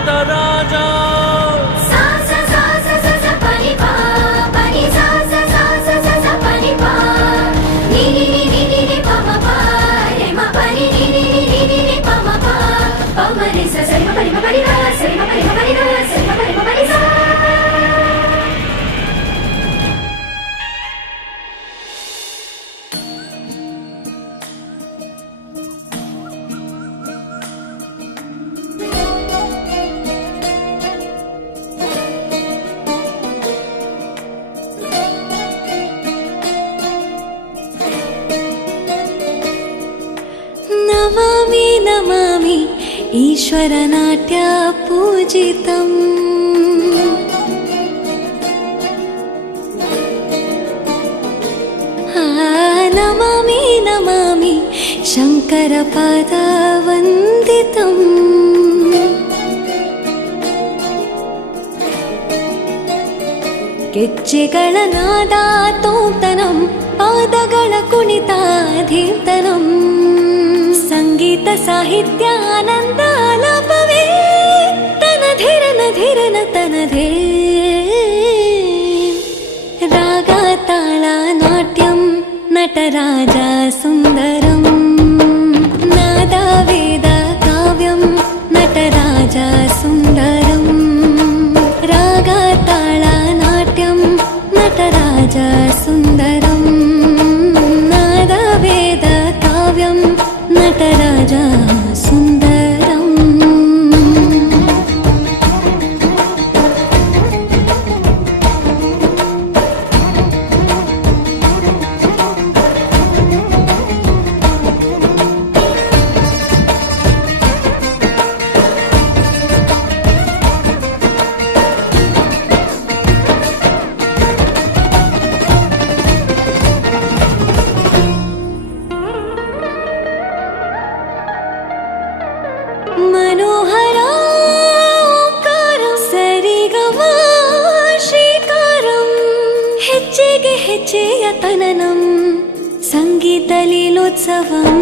ನಟರಾಜ ನಮಾಮಿ ನಮಾಮಿ ಈಶ್ವರ ನಾಟ್ಯ ಪೂಜಿತಂ ನಮಾಮಿ ನಮಾಮಿ ಶಂಕರ ಪಾದ ವಂದಿತಂ ಗೆಜ್ಜೆಗಳ ನಾದ ತೋಂತನಂ ಪಾದಗಳ ಕುಣಿತ ಧೀರ್ತನಂ ಸಂಗೀತ ಸಾಹಿತ್ಯ ಆನಂದ ಆಲಾಪವೇ ತನಧಿರನ ಧಿರನ ತನಧೇ ರಾಗ ತಾಳ ನಾಟ್ಯಂ ನಟರಾಜ ಸುಂದರಂ ನಾದ ವೇದ ಕಾವ್ಯಂ ನಟರಾಜ ಸುಂದರಂ ರಾಗ ತಾಳ ನಾಟ್ಯಂ ನಟರಾಜ ಸುಂದರಂ ನಾದ ವೇದ ಕಾವ್ಯಂ ನಟರಾಜ ಸುಂದರಂ मनोहर ओंकारं सरिगम श्रीकारं ಹೆಜ್ಜೆಗೆ ಹೆಜ್ಜೆಯ ತನನಂ ಸಂಗೀತ ಲೀಲೋತ್ಸವಂ